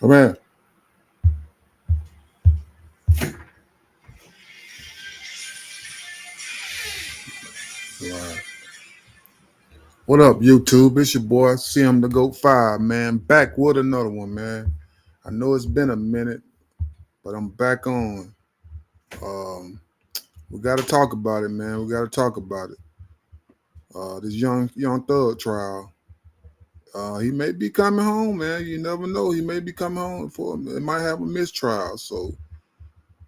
Come in. Right. What up, YouTube? It's your boy, CM the Goat 5, man. Back with another one, man. I know it's been a minute, but I'm back on. Um, we got to talk about it, man. We got to talk about it. This young thug trial. He may be coming home, man. You never know. He may be coming home for it. Might have a mistrial. So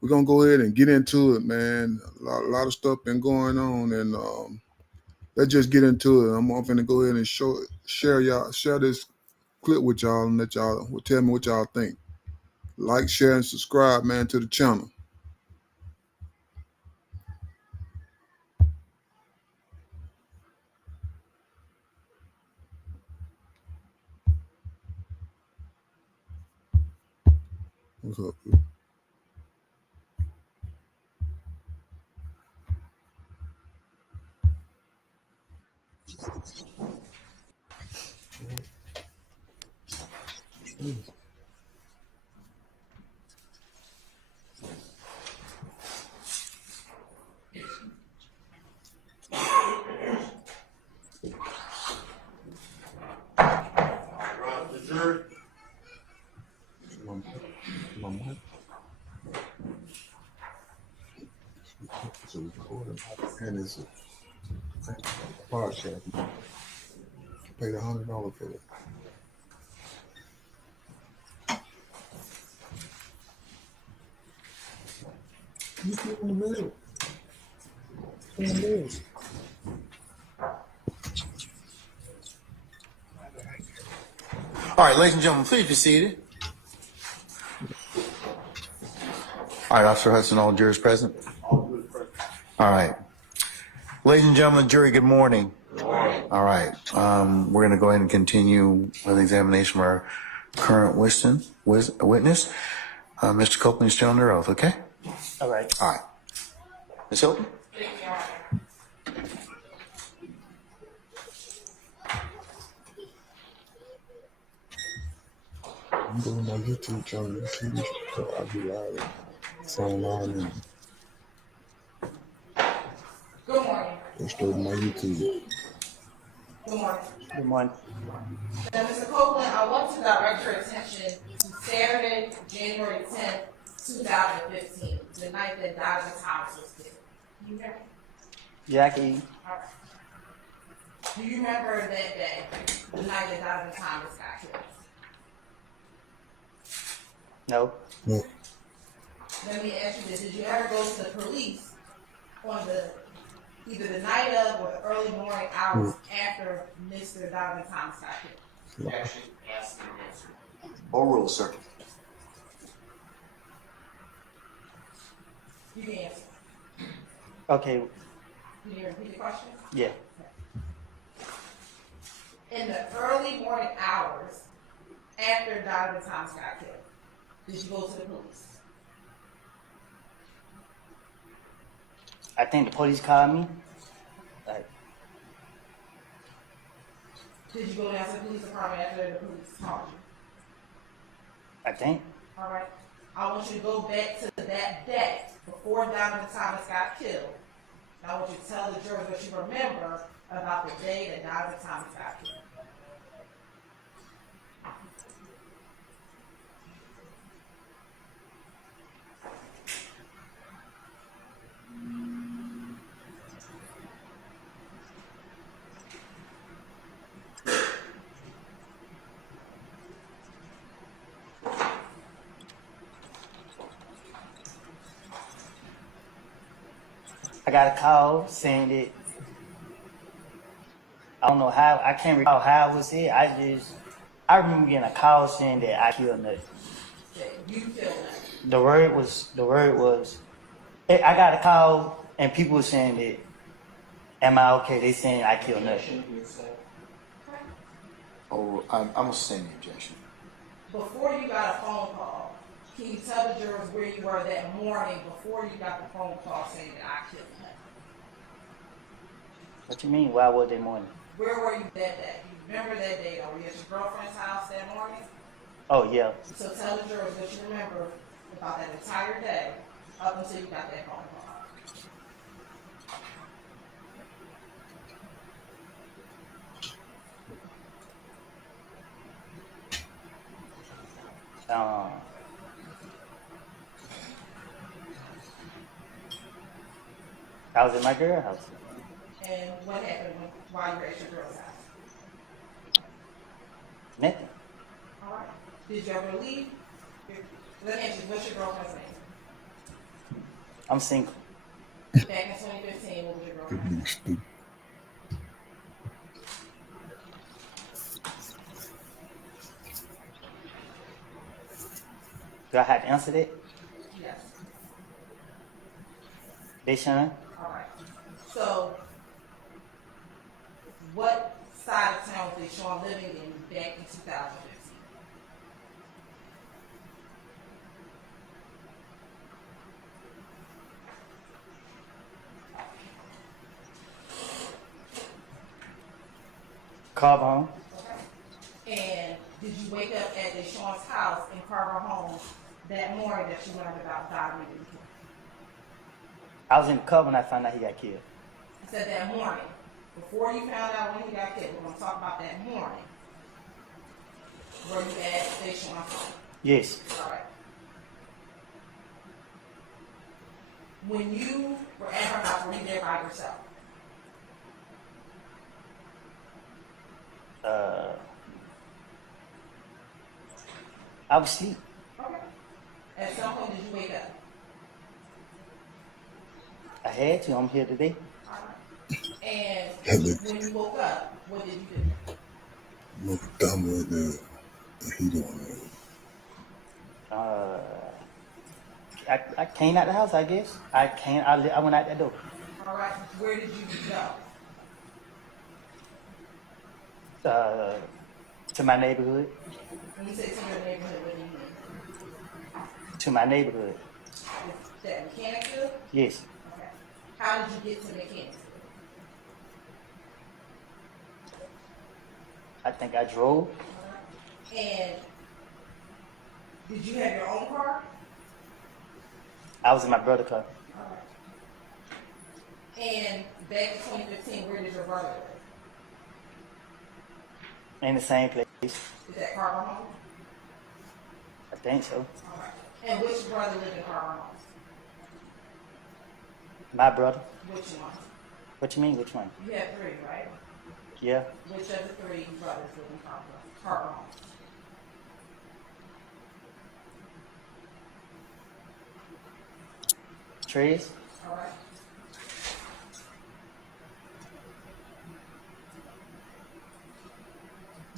we're gonna go ahead and get into it, man. A lot of stuff been going on, and let's just get into it. I'm gonna go ahead and share this clip with y'all, and let y'all tell me what y'all think. Like, share, and subscribe, man, to the channel. What's up? My mic. So we recording, and it's a podcast. I paid $100 for it. You sit in the middle. In this. All right, ladies and gentlemen, please be seated. All right, Officer Hudson, all jurors present? All right. Ladies and gentlemen, jury, good morning. Good morning. All right. We're going to go ahead and continue with the examination of our current witness. Mr. Copeland, still under oath, okay? All right. All right. Ms. Hilton? I'm doing my YouTube channel, TV, so I'll be live phone line and Good morning. go straight to my YouTube. Good morning. Good morning. Now, Mr. Copeland, I want to direct your attention to Saturday, January 10th, 2015, the night that Dr. Thomas was killed. You remember? Jackie. All right. Do you remember that day, the night that Dr. Thomas got killed? No. No. Let me ask you this. Did you ever go to the police on either the night of or the early morning hours after Mr. Dr. Thomas got killed? Actually, ask the answer. All rules, sir. You can answer. Okay. Can you repeat the question? Yeah. In the early morning hours after Dr. Thomas got killed, did you go to the police? I think the police called me. Like, Did you go down to the police department after the police called you? I think. All right. I want you to go back to that day before Dr. Thomas got killed. And I want you to tell the jurors what you remember about the day that Dr. Thomas got killed. I got a call saying that I don't know how. I can't recall how it was it. I remember getting a call saying that I killed Nut. That you killed him. The word was. I got a call and people were saying that. Am I okay? They saying I killed Nut. Oh, I'm going to sustain the objection. Before you got a phone call, can you tell the jurors where you were that morning before you got the phone call saying that I killed him? What you mean? Why was that morning? Where were you that day? You remember that day? Were you at your girlfriend's house that morning? Oh, yeah. So tell the jurors what you remember about that entire day up until you got that phone call. Um, I was in my girl house. And what happened while you were at your girl's house? Nothing. All right. Did you ever leave? Let me ask you, what's your girlfriend's name? I'm single. Back in 2015, what was your girlfriend's name? Do I have to answer that? Yes. Deshaun? All right. So, what side of town was Deshaun living in back in 2015? Carver home? Okay. And did you wake up at Deshaun's house in Carver Home that morning that you learned about God being killed? I was in the car when I found out he got killed. I said that morning. Before you found out when he got killed, we're going to talk about that morning. Were you at Deshaun's home? Yes. All right. When you were at her house, were you there by yourself? I was asleep. Okay. At some point, did you wake up? I had to. I'm here today. All right. And when you woke up, what did you do? Look dumb with the he doing I came out the house, I guess. I went out that door. All right. Where did you Uh, to my neighborhood. When you say to your neighborhood, what do you mean? To my neighborhood. Is that Mechanicsville? Yes. Okay. How did you get to Mechanicsville? I think I drove. And did you have your own car? I was in my brother's car. All right. And back in 2015, where did your brother live? In the same place. Is that Carver Home? I think so. All right. And which brother lived in Carver Home? My brother. Which one? What you mean, which one? You have three, right? Yeah. Which of the three brothers live in Carver Home? Trees. All right.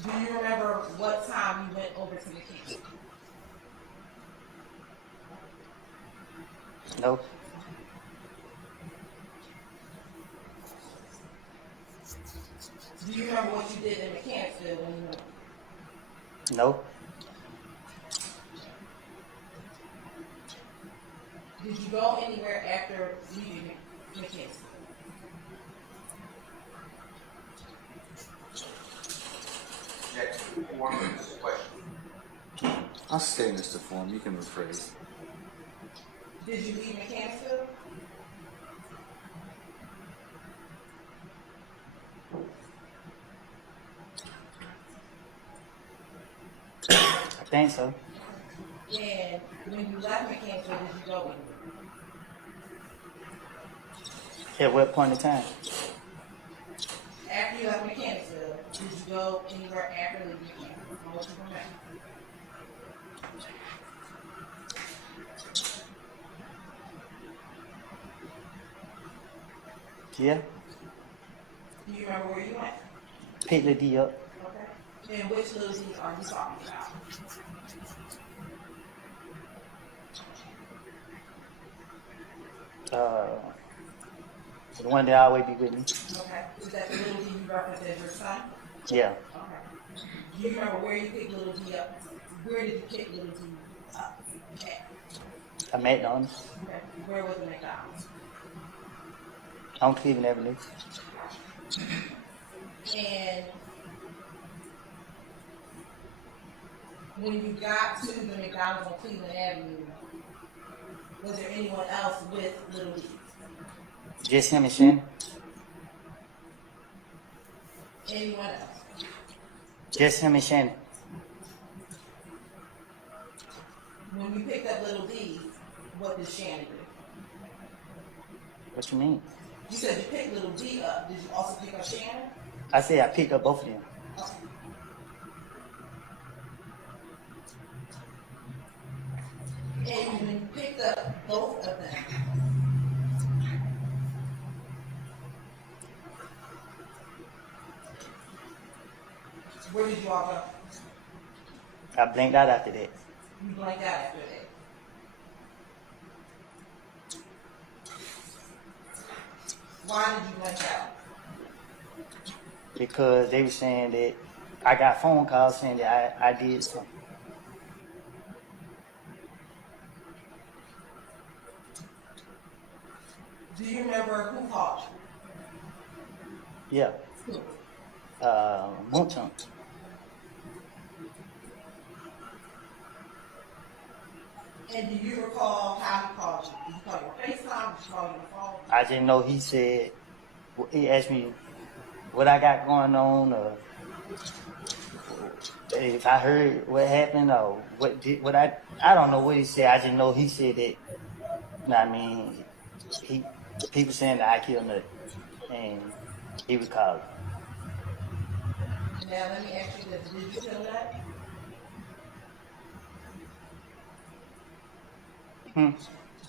Do you remember what time you went over to the camp? No. Do you remember what you did in Mechanicsville when you went? No. Did you go anywhere after leaving Mechanicsville? Next, one minute question. I'll stay, Mr. Form. You can rephrase. Did you leave Mechanicsville? I think so. And when you left Mechanicsville, did you go anywhere? At what point in time? After you left Mechanicsville, did you go anywhere after leaving Mechanicsville? I want you to remember. Yeah. Do you remember where you went? Pick the D up. Okay. And which little D are you talking about? The one that always be with me. Okay. Is that the little D you referenced as your son? Yeah. Okay. Do you remember where you picked little D up? Where did you pick little D up at? I McDonald's Okay. Where was the McDonald's? on Cleveland Avenue. And when you got to the McDonald's on Cleveland Avenue, was there anyone else with Little D? Just him and Shannon. Anyone else? Just him and Shannon. When you picked up Little D, what did Shannon do? What you mean? You said you picked Little D up. Did you also pick up Shannon? I said I picked up both of them. Okay. And when you picked up both of them, where did you all go? I blinked out after that. You blanked out after that. Why did you blank out? Because they were saying that I got phone calls saying that I did something. Do you remember who called you? Yeah. Who? Moonton. And do you recall how he called you? Did he call you on FaceTime? Did he call you on the phone? I didn't know he said, he asked me what I got going on or if I heard what happened or what I don't know what he said. I just know he said that, you know what I mean, people saying that I killed Nut and he was called. Now let me ask you this. Did you kill that? Did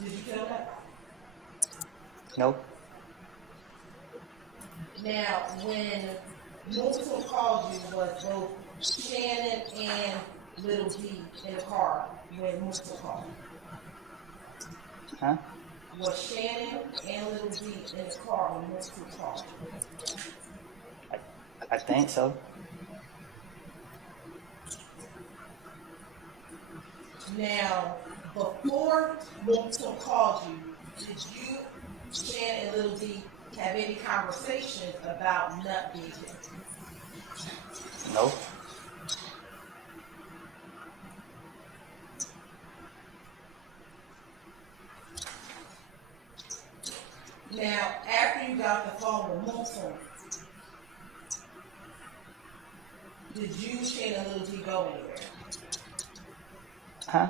you kill that? No. Now, when Moonton called you, was both Shannon and Little D in the car when Moonton called you? Huh? Was Shannon and Little D in the car when Moonton called you? I think so. Now, before Moonton called you, did you, Shannon and Little D, have any conversations about Nut being killed? No. Now, after you got the phone with Moonton, did you, Shannon, and Little D go anywhere? Huh?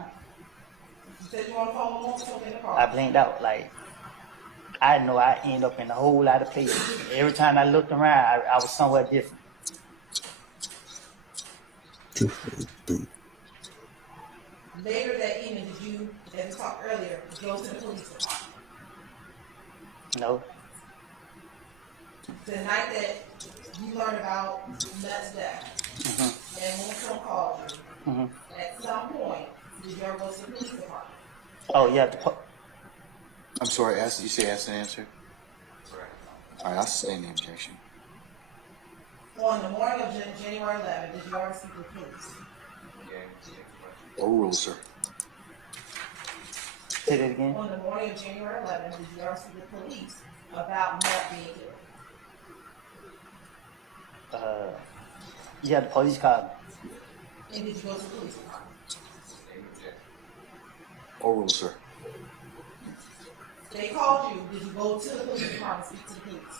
You said you on the phone with Moonton in the car. I blinked out. Like, I know I end up in a whole lot of places. Every time I looked around, I was somewhere different. Later that evening, did you, as we talked earlier, go to the police department? No. The night that you learned about Nut's death, and Moonton called you, at some point, did you ever go to the police department? Oh, yeah. I'm sorry, you say ask and answer? All right, I'll sustain the objection. On the morning of January 11th, did you ever speak with police? Overruled, sir. Say that again. On the morning of January 11th, did you ever speak with police about Nut being killed? Yeah, the police called me. And did you go to the police department? Overruled, sir. They called you. Did you go to the police department and speak to the police?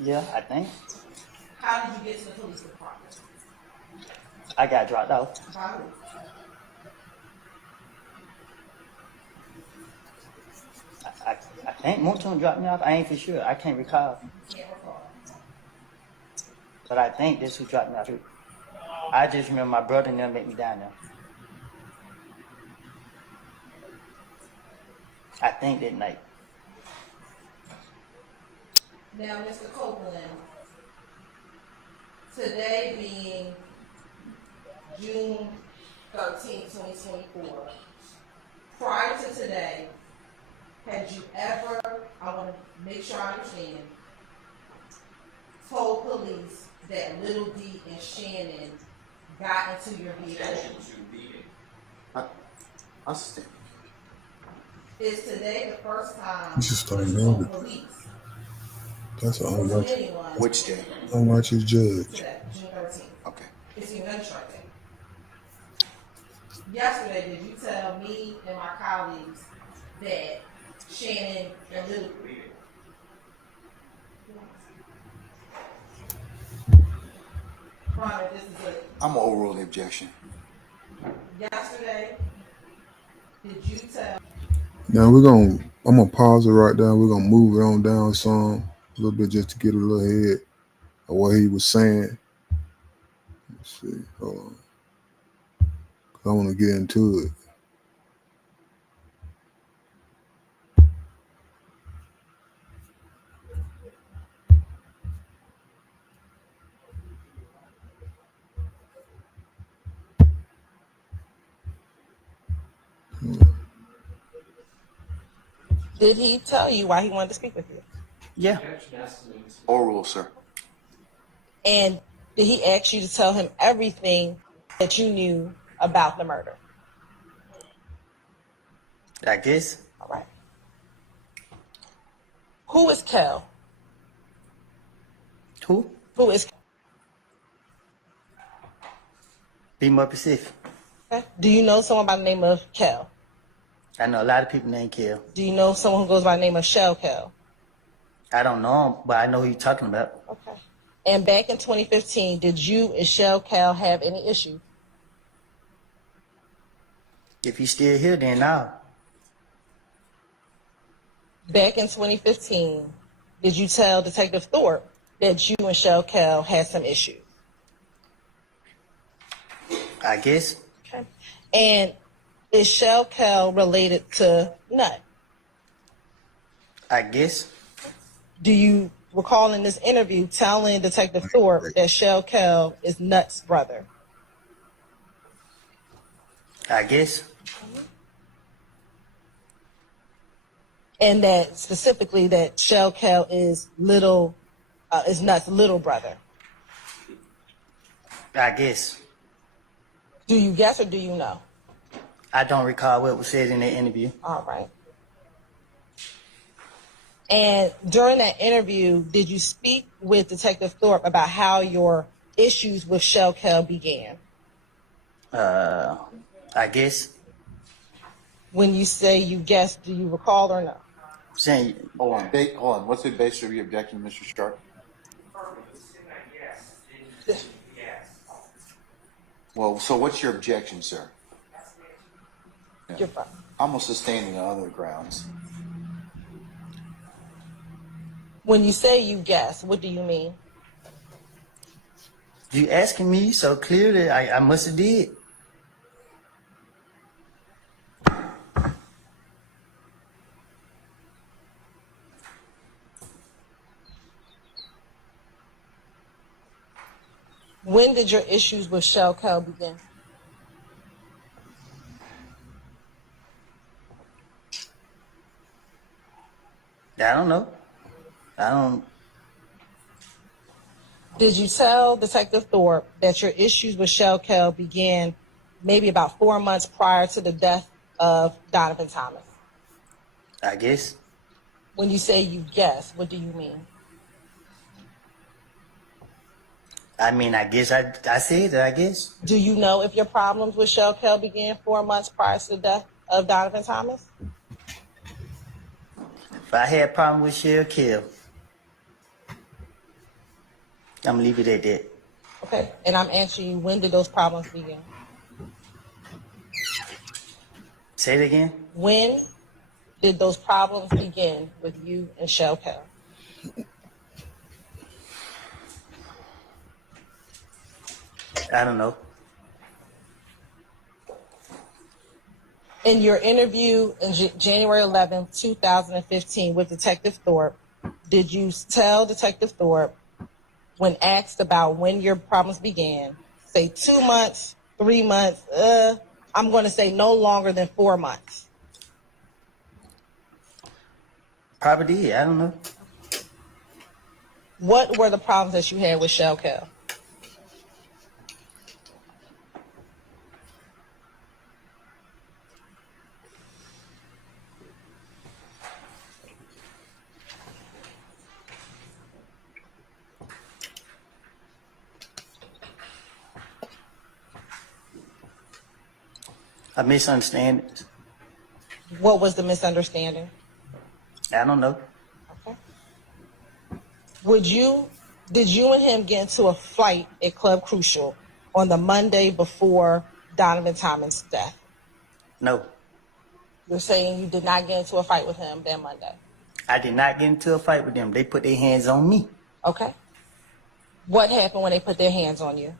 Yeah, I think. How did you get to the police department? I got dropped off. By who? I think Moonton dropped me off. I ain't for sure. I can't recall. Can't recall. But I think this who dropped me off. I just remember my brother and them make me down there. I think that night. Now, Mr. Copeland, today being June 13th, 2024, prior to today, had you ever, I want to make sure I understand, told police that Little D and Shannon got into your vehicle? I'll sustain. Is today the first time You should start you knowing told it. police That's an or to unrighteous, anyone Which day? unrighteous judge. today, June 13th? Okay. yesterday, did you tell me and my colleagues that Shannon and Little Rhonda, this is it. I'm gonna overrule the objection. Yesterday, did you tell? Now I'm gonna pause it right there. We're gonna move it on down some a little bit just to get a little ahead of what he was saying. Let's see, hold on, 'cause I want to get into it. Did he tell you why he wanted to speak with you? Yeah. Overrule, sir. And did he ask you to tell him everything that you knew about the murder? I guess. All right. Who is Kel? Who? Who is Be more specific. okay. Do you know someone by the name of Kel? I know a lot of people named Kel. Do you know someone who goes by the name of Shell Kel? I don't know him, but I know who you're talking about. Okay. And back in 2015, did you and Shell Kel have any issues? If he's still here, then now. Back in 2015, did you tell Detective Thorpe that you and Shell Kel had some issues? I guess. Okay. And is Shell Kel related to Nut? I guess. Do you recall in this interview telling Detective Thorpe that Shell Kel is Nut's brother? I guess. And that specifically that Shell Kel is Nut's little brother? I guess. Do you guess or do you know? I don't recall what was said in the interview. All right. And during that interview, did you speak with Detective Thorpe about how your issues with Shell Kel began? I guess. When you say you guessed, do you recall or no? Saying, Hold on. What's the basis of your objection, Mr. Sharp? Well, so what's your objection, sir? You're fine. I'm gonna sustain it on other grounds. When you say you guess, what do you mean? you asking me so clearly, I must have did. When did your issues with Shell Kel begin? I don't know. I don't. Did you tell Detective Thorpe that your issues with Shell Kel began maybe about 4 months prior to the death of Donovan Thomas? I guess. When you say you guess, what do you mean? I mean, I guess I said it, I guess. Do you know if your problems with Shell Kel began 4 months prior to the death of Donovan Thomas? If I had a problem with Shell Kill, I'm gonna leave it at that. Okay, and I'm asking you, when did those problems begin? Say it again. When did those problems begin with you and Shell Kel? I don't know. In your interview in January 11th, 2015 with Detective Thorpe, did you tell Detective Thorpe, when asked about when your problems began, say 2 months, 3 months, I'm going to say no longer than 4 months? Probably did. I don't know. What were the problems that you had with Shell Kel? A misunderstanding. What was the misunderstanding? I don't know. Okay. Did you and him get into a fight at Club Crucial on the Monday before Donovan Thomas' death? No. You're saying you did not get into a fight with him that Monday. I did not get into a fight with them. They put their hands on me. Okay. What happened when they put their hands on you?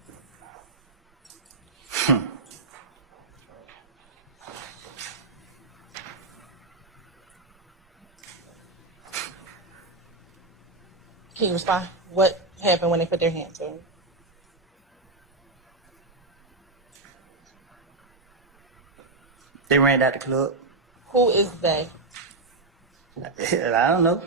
Can you respond? What happened when they put their hands on you? They ran out the club. Who is they? I don't know.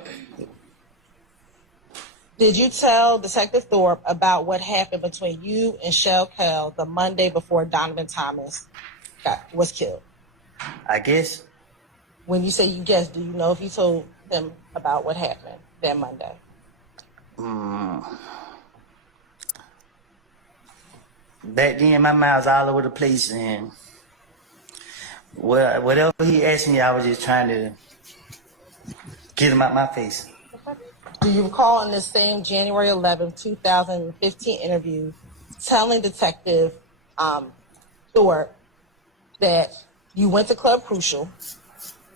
Did you tell Detective Thorpe about what happened between you and Shell Kell the Monday before Donovan Thomas was killed? I guess. When you say you guess, do you know if you told them about what happened that Monday? Back then, my mouth was all over the place, and whatever he asked me, I was just trying to get him out my face. Do you recall in this same January 11, 2015 interview telling Detective Thorpe that you went to Club Crucial,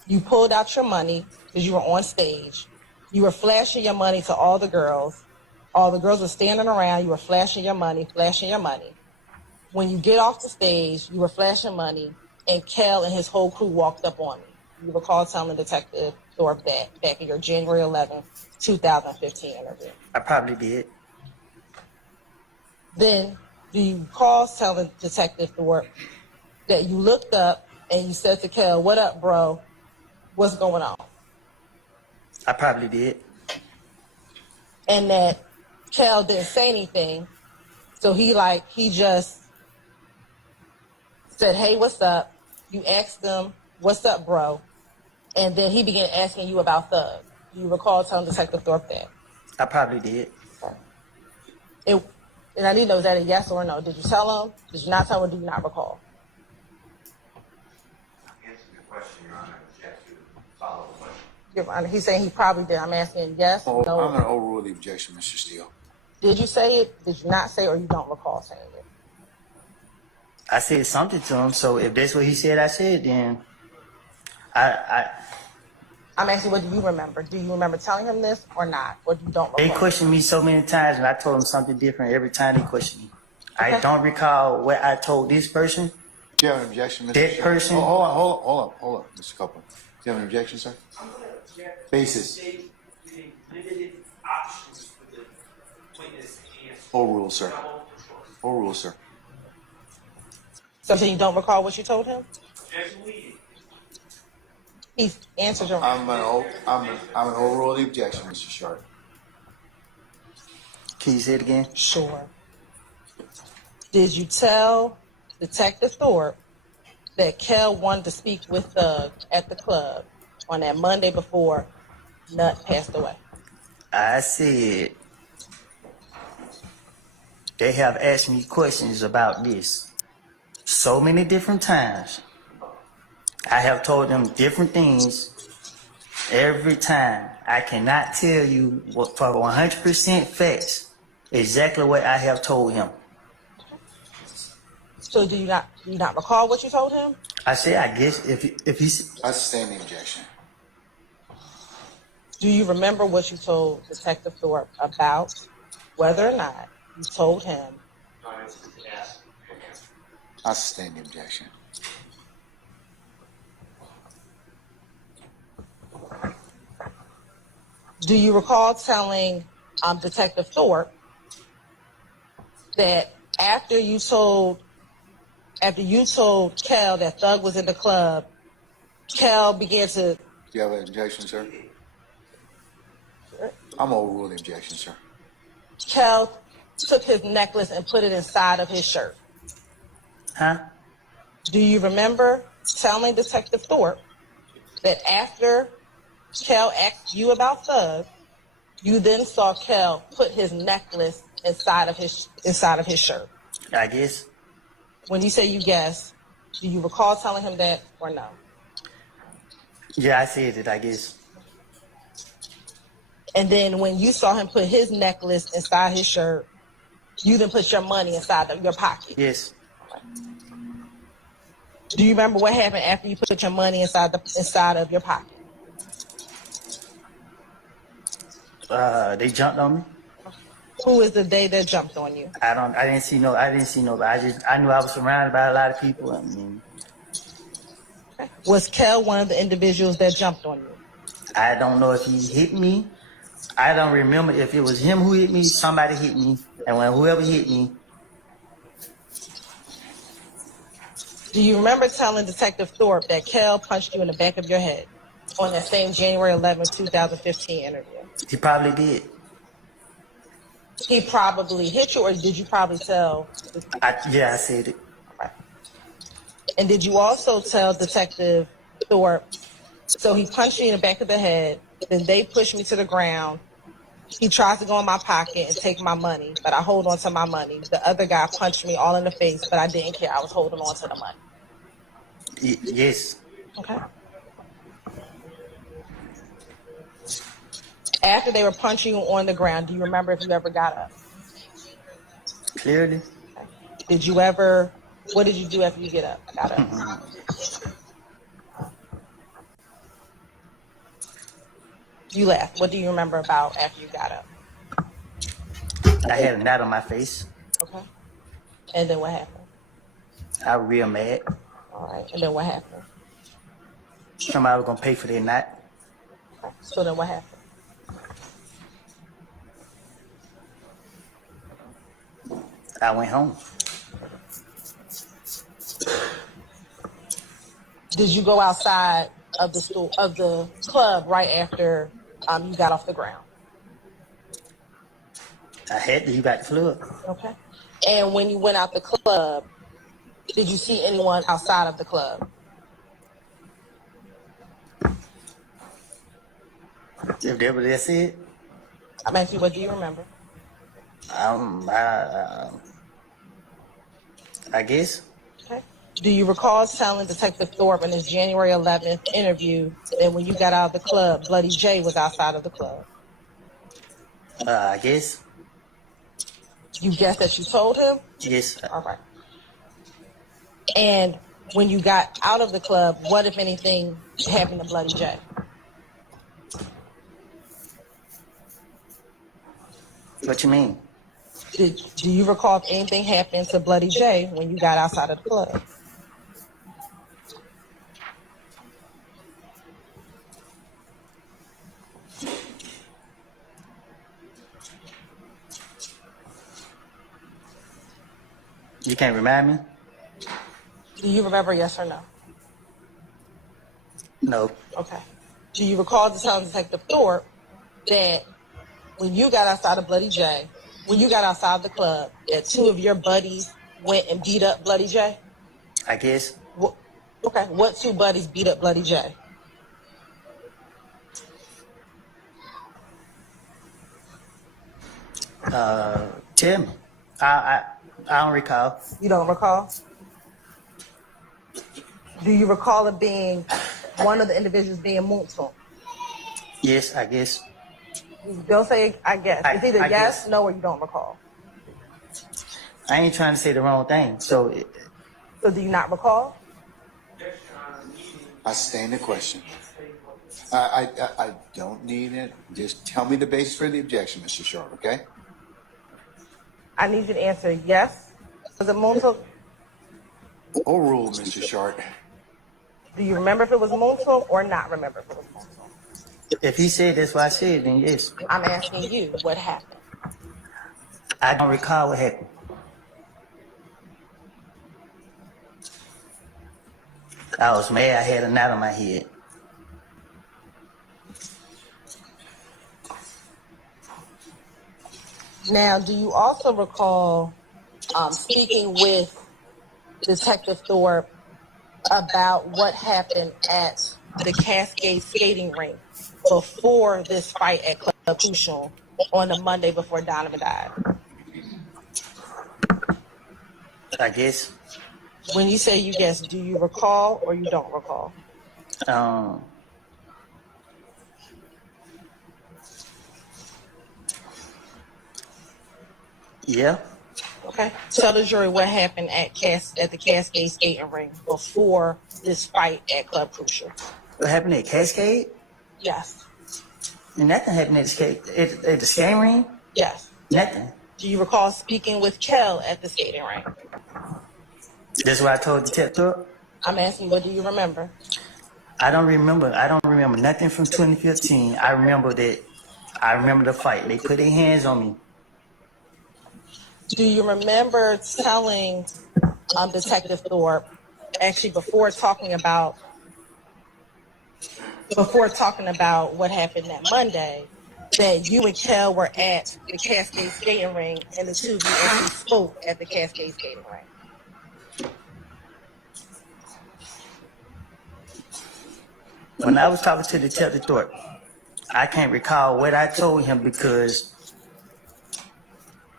you pulled out your money because you were on stage, you were flashing your money to all the girls were standing around, you were flashing your money. When you get off the stage, you were flashing money, and Kell and his whole crew walked up on me. You recall telling Detective Thorpe that back in your January 11, 2015 interview. I probably did. Then, do you recall telling Detective Thorpe that you looked up and you said to Kell, "What up, bro? What's going on?" I probably did. And that Kell didn't say anything, so he just said, "Hey, what's up?" You asked him, "What's up, bro?" And then he began asking you about Thug. Do you recall telling Detective Thorpe that? I probably did. And I need to know, is that a yes or a no? Did you tell him? Did you not tell him? Or do you not recall? Answer your question, Your Honor. Object to follow the question. Your Honor, he's saying he probably did. I'm asking yes, Oh, no. I'm going to overrule the objection, Mr. Steele. Did you say it? Did you not say it, or you don't recall saying it? I said something to him, so if that's what he said I said, then I'm asking, what do you remember? Do you remember telling him this or not? Or you don't recall? they questioned me so many times, and I told them something different every time they questioned me. Okay. I don't recall what I told this person. Do you have an objection, Mr. That Steele? person- Oh, hold on, Mr. Copeland. Do you have an objection, sir? Basis. Limited options for the witness to answer. Overrule, sir. Overrule, sir. So you don't recall what you told him? Absolutely. He answered your I'm going to overrule the objection, Mr. Sharp. Can you say it again? Sure. Did you tell Detective Thorpe that Kell wanted to speak with Thug at the club on that Monday before Nut passed away? I said they have asked me questions about this so many different times. I have told them different things every time. I cannot tell you what, for 100% facts exactly what I have told him. So do you not recall what you told him? I said, I guess if he's I sustain the objection. Do you remember what you told Detective Thorpe about whether or not you told him? Yes. I sustain the objection. Do you recall telling Detective Thorpe that after you told Kell that Thug was in the club, Kell began to... Do you have an objection, sir? I'm overruling the objection, sir. Kell took his necklace and put it inside of his shirt. huh? Do you remember telling Detective Thorpe that after Kell asked you about Thug, you then saw Kell put his necklace inside of his shirt? I guess. When you say you guess, Do you recall telling him that or no? Yeah, I said it, I guess. And then when you saw him put his necklace inside his shirt, you then put your money inside of your pocket. Yes. Do you remember what happened after you put your money inside of your pocket? They jumped on me. Who is the they that jumped on you? I didn't see no. I knew I was surrounded by a lot of people. I mean, Was Kel one of the individuals that jumped on you? I don't know if he hit me. I don't remember if it was him who hit me. Somebody hit me, and when whoever hit me, Do you remember telling Detective Thorpe that Kel punched you in the back of your head on that same January 11, 2015 interview? he probably did. He probably hit you, or did you probably tell? Yeah, I said it. And did you also tell Detective Thorpe, so he punched me in the back of the head, then they pushed me to the ground. He tries to go in my pocket and take my money, but I hold on to my money. The other guy punched me all in the face, but I didn't care. I was holding on to the money. Yes. Okay. After they were punching you on the ground, do you remember if you ever got up? Clearly. Did you ever, what did you do after you got up? You laughed. What do you remember about after you got up? I had a knot on my face. Okay. And then what happened? I was real mad. All right. And then what happened? Somebody was gonna pay for their knot. Okay. So then what happened? I went home. Did you go outside of the club right after you got off the ground? I had to leave out the club. Okay. And when you went out the club, did you see anyone outside of the club? If that's it, I'm asking you, what do you remember? I guess. Okay. Do you recall telling Detective Thorpe in his January 11th interview that when you got out of the club, Bloody J was outside of the club? I guess. You guess that you told him? Yes. All right. And when you got out of the club, what, if anything, happened to Bloody J? What you mean? Do you recall if anything happened to Bloody J when you got outside of the club? You can't remind me? Do you remember, yes or no? No. Okay. Do you recall telling Detective Thorpe that when you got outside of Bloody J, when you got outside the club, that two of your buddies went and beat up Bloody J? I guess. Okay. What two buddies beat up Bloody J? Tim. I don't recall. You don't recall? Do you recall it being one of the individuals being Moonstone? Yes, I guess. Don't say I guess. It's either I yes, guess. no, or you don't recall. I ain't trying to say the wrong thing. So So do you not recall? I stand the question. I don't need it. Just tell me the basis for the objection, Mr. Sharp, okay? I need you to answer yes. Was it Moonstone? Overruled, Mr. Sharp. Do you remember if it was Moonstone or not remember if it was Moonstone? if he said that's what I said, then yes. I'm asking you what happened. I don't recall what happened. I was mad. I had a knot on my head. Now, do you also recall speaking with Detective Thorpe about what happened at the Cascade skating rink before this fight at Club Cushon on the Monday before Donovan died? I guess. When you say you guess, do you recall or you don't recall? Yeah. Okay. Tell the jury what happened at the Cascade skating ring before this fight at Club Crucial. What happened at Cascade? Yes. Nothing happened at the skating ring. Yes. Nothing. Do you recall speaking with Kel at the skating ring? That's what I told Detective. I'm asking, what do you remember? I don't remember nothing from 2015. I remember the fight. They put their hands on me. Do you remember telling Detective Thorpe, actually before talking about what happened that Monday, that you and Kel were at the Cascade skating ring and the two of you actually spoke at the Cascade skating ring? When I was talking to Detective Thorpe, I can't recall what I told him because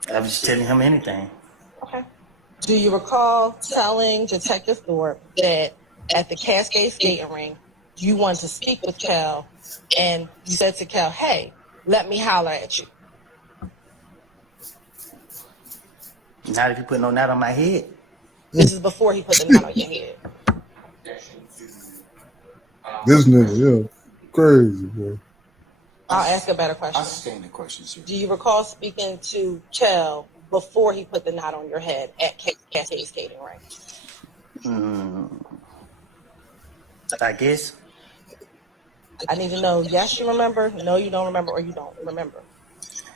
I was just telling him anything. Okay. Do you recall telling Detective Thorpe that at the Cascade skating ring, you wanted to speak with Kel and you said to Kel, hey, let me holler at you? Not if you put no knot on my head. This is before he put the knot on your head. This nigga, yeah, crazy, boy. I'll ask a better I question. sustain the question, sir. Do you recall speaking to Kel before he put the knot on your head at Cascade skating ring? I guess. I need to know, yes, you remember, no, you don't remember, or you don't remember.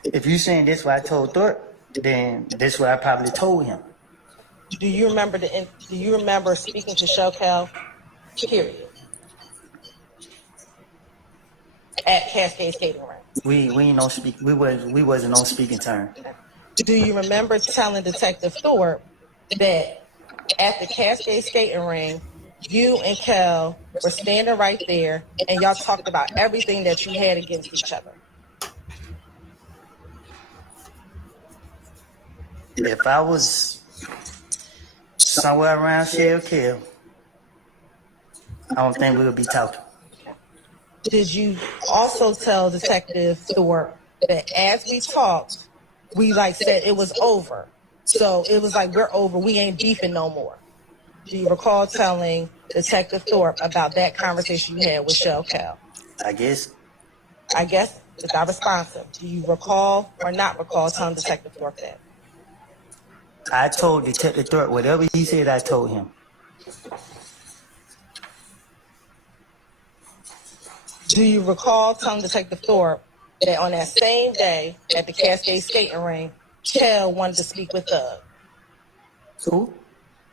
If you saying this what I told Thorpe, then this what I probably told him. Do you remember speaking to Shokel, period, at Cascade skating ring? We ain't no speak. We wasn't on speaking term. Do you remember telling Detective Thorpe that at the Cascade skating ring, you and Kel were standing right there and y'all talked about everything that you had against each other? If I was somewhere around Shell Kill, I don't think we would be talking. Did you also tell Detective Thorpe that as we talked, we said it was over? So it was like, we're over, we ain't beefing no more. Do you recall telling Detective Thorpe about that conversation you had with Shell Cal? I guess. It's not responsive. Do you recall or not recall telling Detective Thorpe that? I told Detective Thorpe whatever he said, I told him. Do you recall telling Detective Thorpe that on that same day at the Cascade skating ring, Kel wanted to speak with Thug? Who?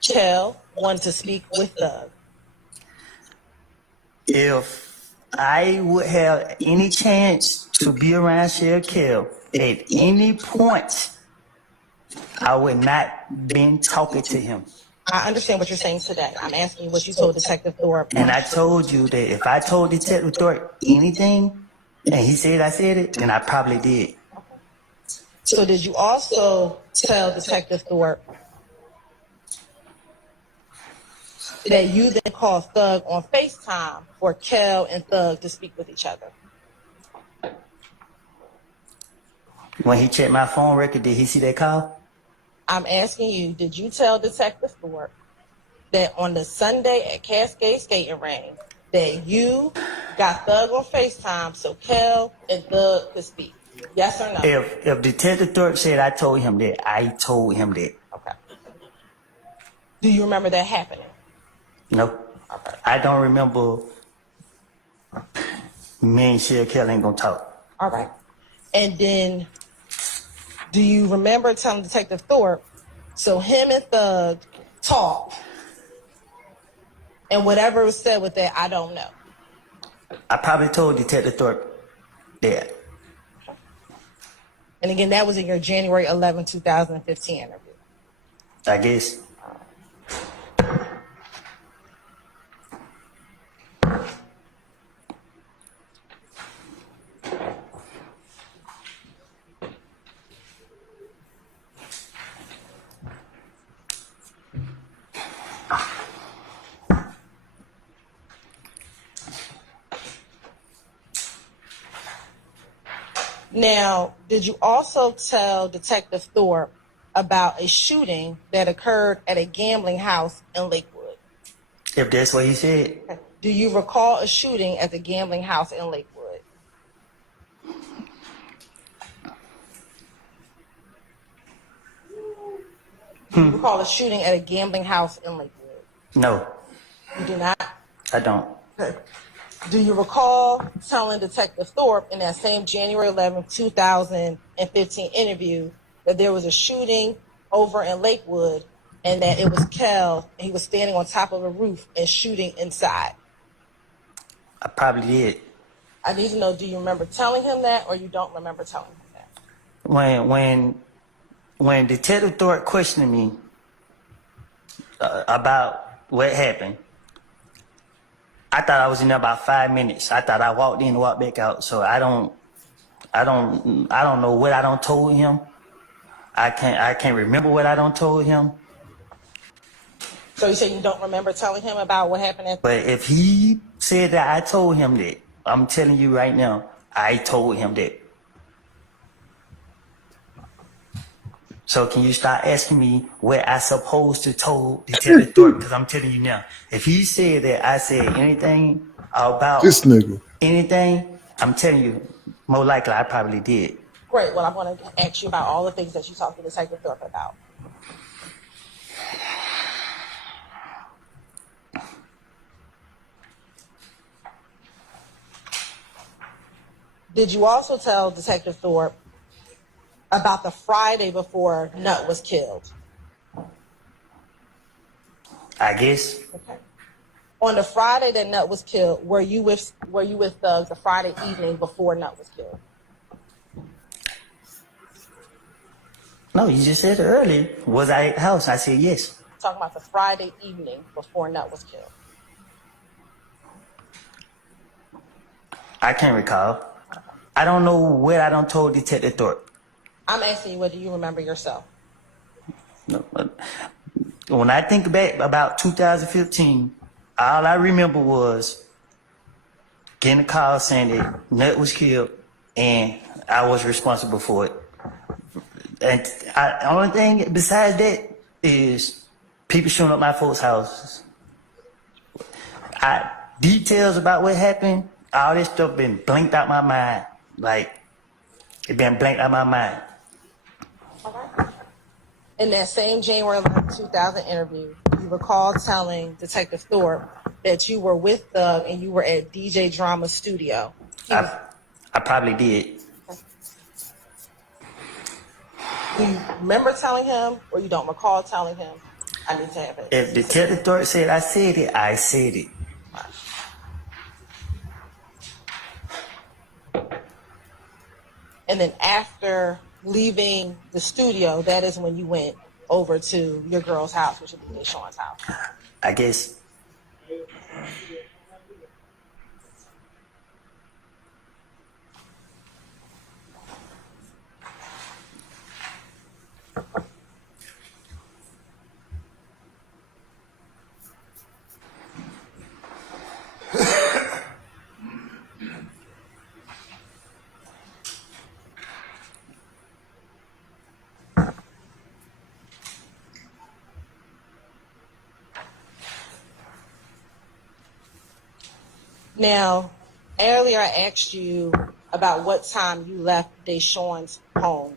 Kel wanted to speak with Thug. If I would have any chance to be around Shell Kill at any point, I would not been talking to him. I understand what you're saying today. I'm asking you what you told Detective Thorpe. And I told you that if I told Detective Thorpe anything, and he said I said it, then I probably did. So did you also tell Detective Thorpe that you then called Thug on FaceTime for Kel and Thug to speak with each other? When he checked my phone record, did he see that call? I'm asking you, did you tell Detective Thorpe that on the Sunday at Cascade Skating Ring that you got Thug on FaceTime so Kel and Thug could speak? Yes or no? If Detective Thorpe said I told him that, I told him that. Okay. Do you remember that happening? No. Okay. I don't remember. Me and Shell Kelly ain't gonna talk. All right. And then, do you remember telling Detective Thorpe, so him and Thug talked, and whatever was said with that, I don't know? I probably told Detective Thorpe that. And again, that was in your January 11, 2015 interview. I guess. Now, did you also tell Detective Thorpe about a shooting that occurred at a gambling house in Lakewood? If that's what he said, Do you recall a shooting at the gambling house in Lakewood? Do you recall a shooting at a gambling house in Lakewood? no, You do not? I don't. Do you recall telling Detective Thorpe in that same January 11th, 2015 interview that there was a shooting over in Lakewood and that it was Kel and he was standing on top of a roof and shooting inside? I probably did. I need to know, do you remember telling him that or you don't remember telling him that? When Detective Thorpe questioned me about what happened, I thought I was in there about 5 minutes. I thought I walked in and walked back out. So I don't know what I don't told him. I can't remember what I don't told him. So you say you don't remember telling him about what happened at? But if he said that I told him that, I'm telling you right now, I told him that. So can you start asking me what I supposed to told Detective Thorpe? Because I'm telling you now, if he said that I said anything about This nigga. anything, I'm telling you, more likely I probably did. Great. Well, I'm going to ask you about all the things that you talked to Detective Thorpe about. Did you also tell Detective Thorpe about the Friday before Nut was killed? I guess. Okay. On the Friday that Nut was killed, were you with Thugs the Friday evening before Nut was killed? No, you just said it earlier. Was I at the house? I said yes. Talking about the Friday evening before Nut was killed. I can't recall. I don't know what I don't told Detective Thorpe. I'm asking you, what do you remember yourself? No, when I think back about 2015, all I remember was getting a call saying that Nut was killed and I was responsible for it. And the only thing besides that is people showing up my folks' houses. Details about what happened, all this stuff been blanked out my mind. Like, it been blanked out my mind. All right. In that same January 11, 2000 interview, you recall telling Detective Thorpe that you were with Thug and you were at DJ Drama's studio. I probably did. Do you remember telling him or you don't recall telling him? I need to have it. If Detective Thorpe said I said it, I said it. And then after leaving the studio, that is when you went over to your girl's house, which would be Deshaun's house. I guess. Now, earlier I asked you about what time you left Deshaun's home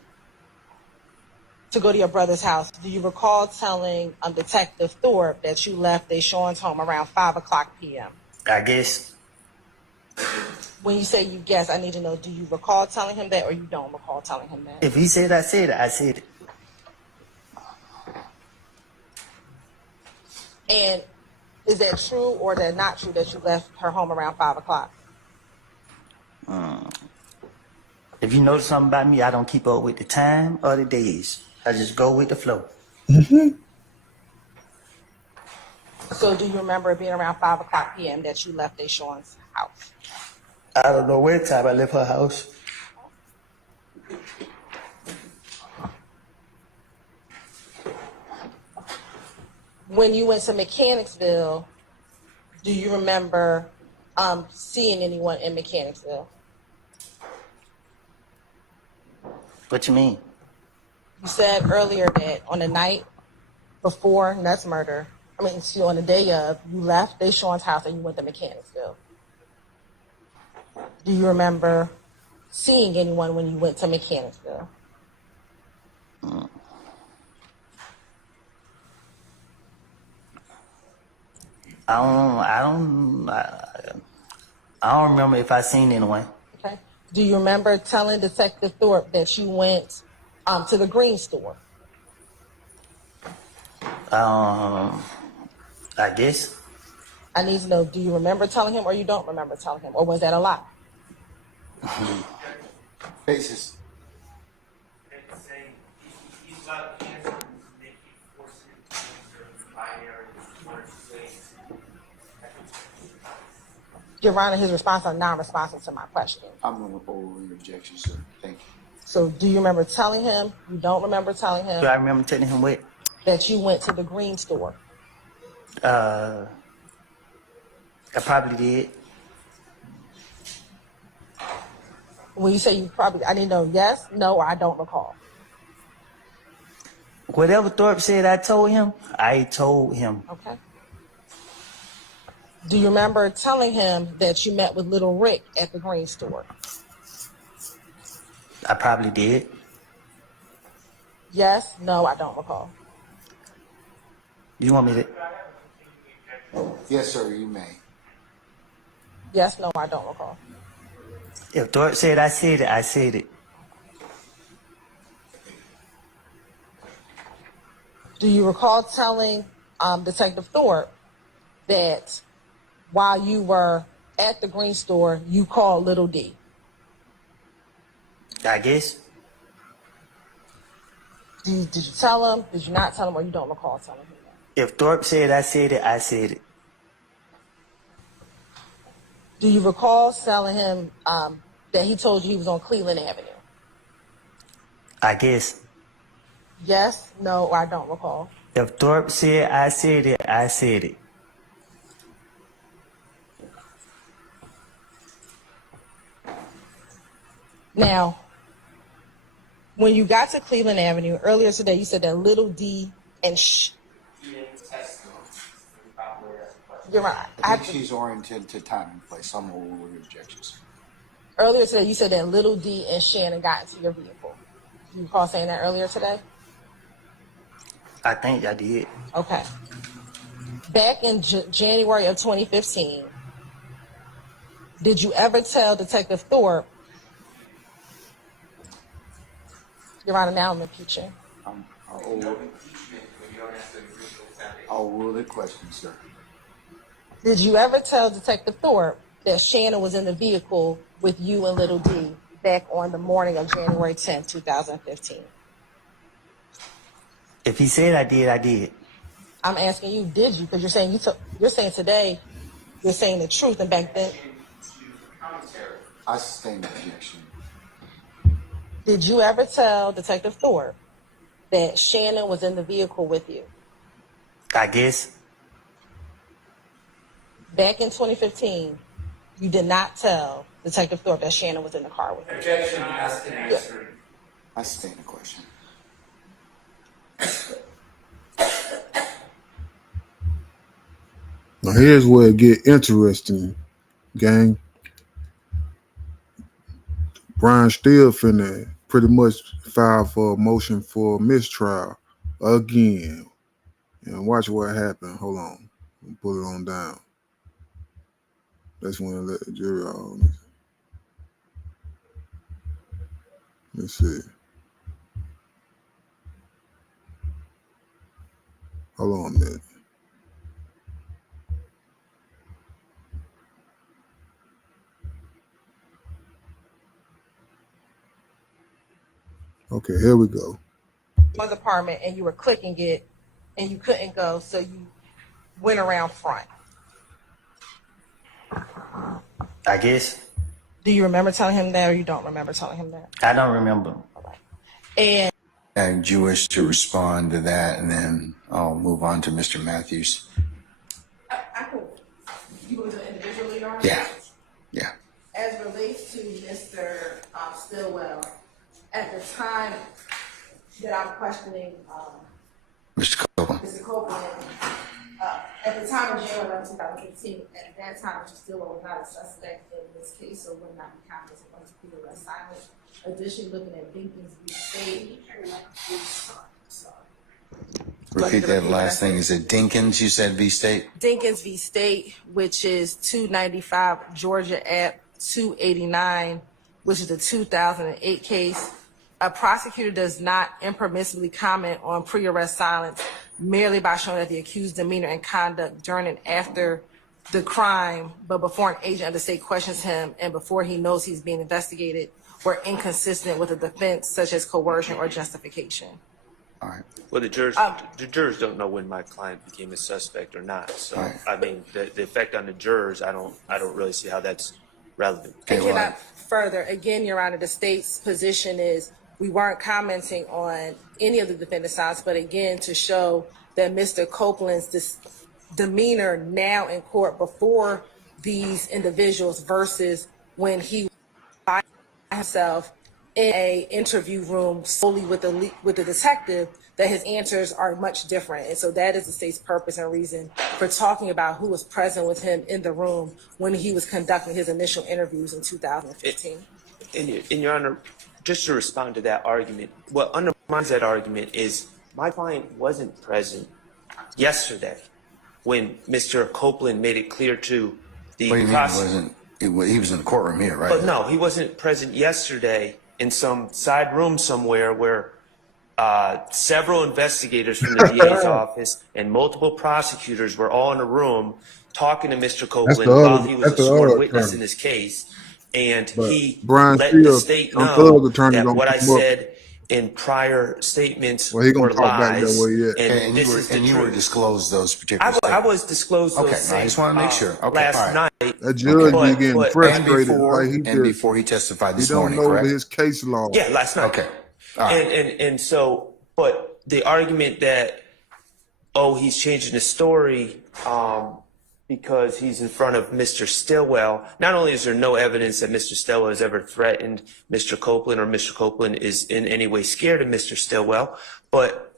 to go to your brother's house. Do you recall telling Detective Thorpe that you left Deshaun's home around 5 o'clock p.m.? I guess. When you say you guess, I need to know, do you recall telling him that or you don't recall telling him that? If he said I said it, I said it. And is that true or is that not true that you left her home around 5 o'clock? If you notice something about me, I don't keep up with the time or the days. I just go with the flow. So do you remember it being around 5 o'clock p.m. that you left Deshaun's house? I don't know what time I left her house. When you went to Mechanicsville, do you remember seeing anyone in Mechanicsville? What you mean? You said earlier that on the night before Nutt's murder, on the day of, you left Deshaun's house and you went to Mechanicsville. Do you remember seeing anyone when you went to Mechanicsville? I don't remember if I seen anyone. Okay. Do you remember telling Detective Thorpe that you went to the green store? I guess. I need to know, do you remember telling him or you don't remember telling him? Or was that a lie? Basis. It's saying he's got cancer and make you force him to answer binary one or two ways. Your Honor, his response are non-responsive to my question. I'm going to overrule your objection, sir. Thank you. So do you remember telling him, you don't remember telling him Do I remember telling him what? that you went to the green store? I probably did. When you say you probably, I need to know yes, no, or I don't recall. Whatever Thorpe said I told him, I told him. Okay. Do you remember telling him that you met with Little Rick at the green store? I probably did. Yes, no, I don't recall. You want me to? Yes, sir, you may. Yes, no, I don't recall. If Thorpe said I said it, I said it. Do you recall telling Detective Thorpe that while you were at the green store, you called Little D? I guess. Did you tell him? Did you not tell him, or you don't recall telling him that? If Thorpe said I said it, I said it. Do you recall telling him that he told you he was on Cleveland Avenue? I guess. Yes, no, or I don't recall. If Thorpe said I said it, I said it. Now, when you got to Cleveland Avenue earlier today, you said that Little D and You're right. I think she's oriented to time and place. I'm going to overrule your objections. Earlier today, you said that Little D and Shannon got into your vehicle. Do you recall saying that earlier today? I think I did. Okay. Back in January of 2015, did you ever tell Detective Thorpe, Your Honor, now I'm impeaching. I'll rule the question, sir. Did you ever tell Detective Thorpe that Shannon was in the vehicle with you and Little D back on the morning of January 10th, 2015? If he said I did, I did. I'm asking you, did you? Because you're saying today, you're saying the truth, and back then, I sustain the objection. did you ever tell Detective Thorpe that Shannon was in the vehicle with you? I guess. Back in 2015, you did not tell Detective Thorpe that Shannon was in the car with you. Objection, asked and answered. I sustain the question. Now here's where it get interesting, gang. Brian Steele finna pretty much file for a motion for mistrial again. And watch what happened. Hold on. I'll pull it on down. That's when I let the jury out. Let's see. Hold on a minute. Okay, here we go. My apartment, and you were clicking it, and you couldn't go, so you went around front. I guess. Do you remember telling him that, or you don't remember telling him that? I don't remember. And And do you wish to respond to that, and then I'll move on to Mr. Matthews? I could. You want to do it individually, Your Honor? Yeah. Yeah. As relates to Mr. Stillwell, at the time that I'm questioning Mr. Copeland. Mr. Copeland, at the time of January 11, 2015, at that time, Mr. Steele was not a suspect in this case, so would not be counted as a pre-arrest silence. Additionally, looking at Dinkins v. State. Repeat that last thing. Is it Dinkins, you said, v. State? Dinkins v. State, which is 295 Georgia Ave 289, which is a 2008 case. A prosecutor does not impermissibly comment on pre-arrest silence merely by showing that the accused's demeanor and conduct during and after the crime, but before an agent of the state questions him and before he knows he's being investigated, were inconsistent with a defense such as coercion or justification. All right. Well, the jurors don't know when my client became a suspect or not. So, Right. I mean, the effect on the jurors, I don't really see how that's relevant. Okay, And well, cannot further, again, Your Honor, the state's position is we weren't commenting on any of the defendant's silence, but again, to show that Mr. Copeland's demeanor now in court before these individuals versus when he by himself in a interview room solely with the detective, that his answers are much different. And so that is the state's purpose and reason for talking about who was present with him in the room when he was conducting his initial interviews in 2015. In Your Honor, just to respond to that argument, what undermines that argument is my client wasn't present yesterday when Mr. Copeland made it clear to the what do you mean prosecutor. he was in the courtroom here, right? But no, he wasn't present yesterday in some side room somewhere where several investigators from the DA's office and multiple prosecutors were all in a room talking to Mr. Copeland while he was a sworn witness in this case. And he Brian let Steele, the state I'm know told the attorney that don't what I come up. said in prior statements Well, he gonna were talk back lies. that way, yeah. Okay, and this is the you were truth. disclosed those particular I statements. was disclosed those Okay, same, I just want to make sure. Okay, last all right. night. That judge But- be getting but- And frustrated. before, Like and before he testified he this don't morning, know correct? his case law. Yeah, last night. Okay. All right. And so, but the argument that, oh, he's changing the story because he's in front of Mr. Stillwell. Not only is there no evidence that Mr. Stillwell has ever threatened Mr. Copeland or Mr. Copeland is in any way scared of Mr. Stillwell,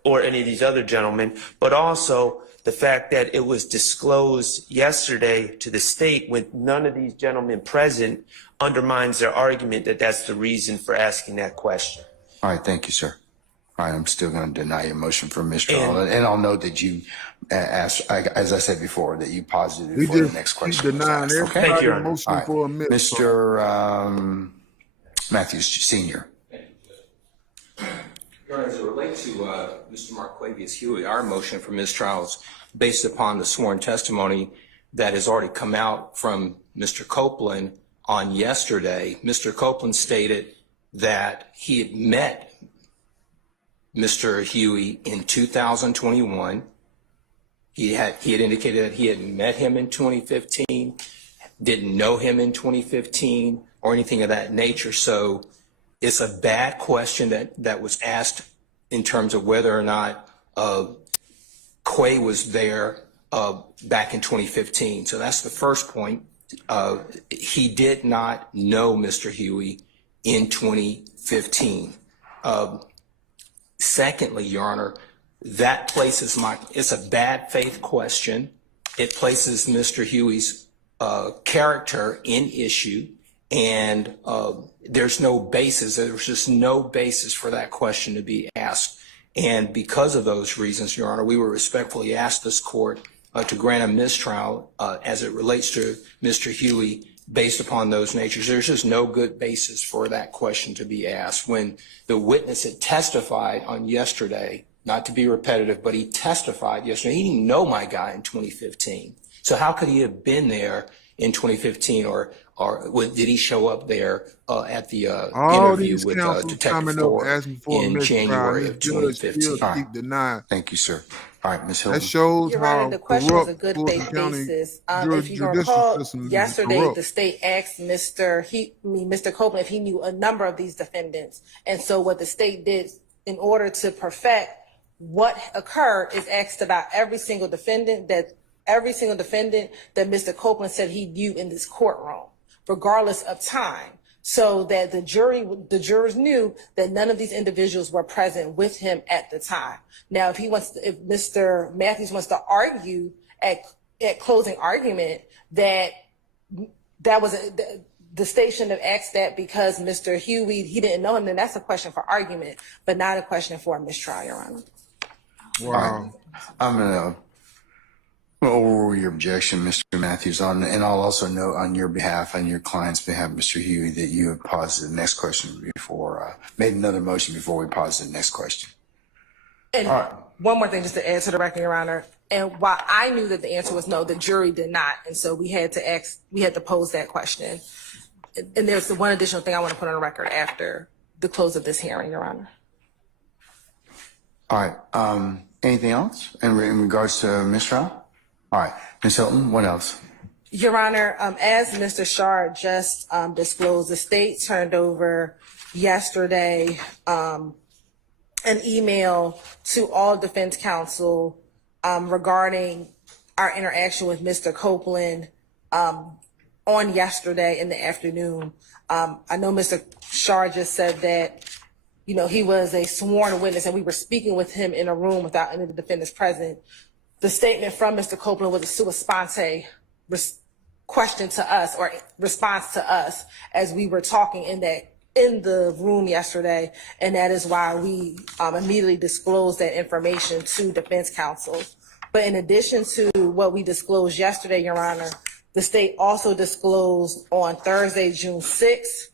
or any of these other gentlemen, but also the fact that it was disclosed yesterday to the state with none of these gentlemen present undermines their argument that that's the reason for asking that question. All right, thank you, sir. All right, I'm still going to deny your motion for mistrial, and I'll note that you asked, as I said before, that you posited He for the just next keep question. was denying asked, okay? Thank you, Your everybody Honor. motion All right. for a minute. Mr. Matthews, Senior. Your Honor, as it relates to Mr. Marquavius Huey, our motion for mistrial is based upon the sworn testimony that has already come out from Mr. Copeland on yesterday. Mr. Copeland stated that he had met Mr. Huey in 2021. He had indicated that he had met him in 2015, didn't know him in 2015, or anything of that nature. So it's a bad question that was asked in terms of whether or not Quay was there back in 2015. So that's the first point. He did not know Mr. Huey in 2015. Secondly, Your Honor, that places it's a bad faith question. It places Mr. Huey's character in issue, and there's no basis. There's just no basis for that question to be asked. And because of those reasons, Your Honor, we would respectfully ask this court to grant a mistrial as it relates to Mr. Huey based upon those natures. There's just no good basis for that question to be asked. When the witness had testified on yesterday, not to be repetitive, but he testified yesterday, he didn't know my guy in 2015. So how could he have been there in 2015, or did he show up there at the interview with Detective Thorpe in January of 2015? All right. Keep denying. Thank you, sir. All right, Ms. Hilton. That shows Your how Honor, the question was a corrupt good Fulton faith County basis. If you judicial recall, system is yesterday corrupt. the state asked Mr. Copeland if he knew a number of these defendants, and so what the state did in order to perfect what occurred is asked about every single defendant that Mr. Copeland said he knew in this courtroom, regardless of time. so that the jurors knew that none of these individuals were present with him at the time. Now, if Mr. Matthews wants to argue at closing argument that was the state shouldn't have asked that because Mr. Huey, he didn't know him, then that's a question for argument, but not a question for a mistrial, Your Honor. Wow. I'm going to overrule your objection, Mr. Matthews, and I'll also note on your behalf, on your client's behalf, Mr. Huey, that you have paused the next question before, made another motion before we paused the next question. And one more thing just to add to the record, Your Honor. And while I knew that the answer was no, the jury did not. And so we had to pose that question. And there's the one additional thing I want to put on the record after the close of this hearing, Your Honor. All right. Anything else in regards to mistrial? All right. Ms. Hilton, what else? Your Honor, as Mr. Shard just disclosed, the state turned over yesterday an email to all defense counsel regarding our interaction with Mr. Copeland on yesterday in the afternoon. I know Mr. Shard just said that, you know, he was a sworn witness and we were speaking with him in a room without any of the defendants present. The statement from Mr. Copeland was a sua sponte question to us or response to us as we were talking in the room yesterday, and that is why we immediately disclosed that information to defense counsel. But in addition to what we disclosed yesterday, Your Honor, the state also disclosed on Thursday, June 6th,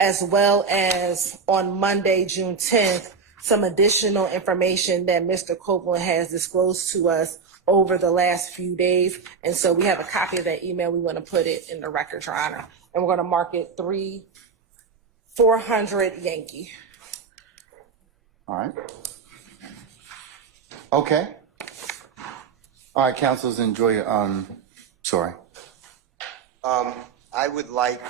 as well as on Monday, June 10th, some additional information that Mr. Copeland has disclosed to us over the last few days. And so we have a copy of that email. We want to put it in the record, Your Honor. And we're going to mark it 400 Yankee. All right. Okay. All right, counsels, enjoy your, sorry. I would like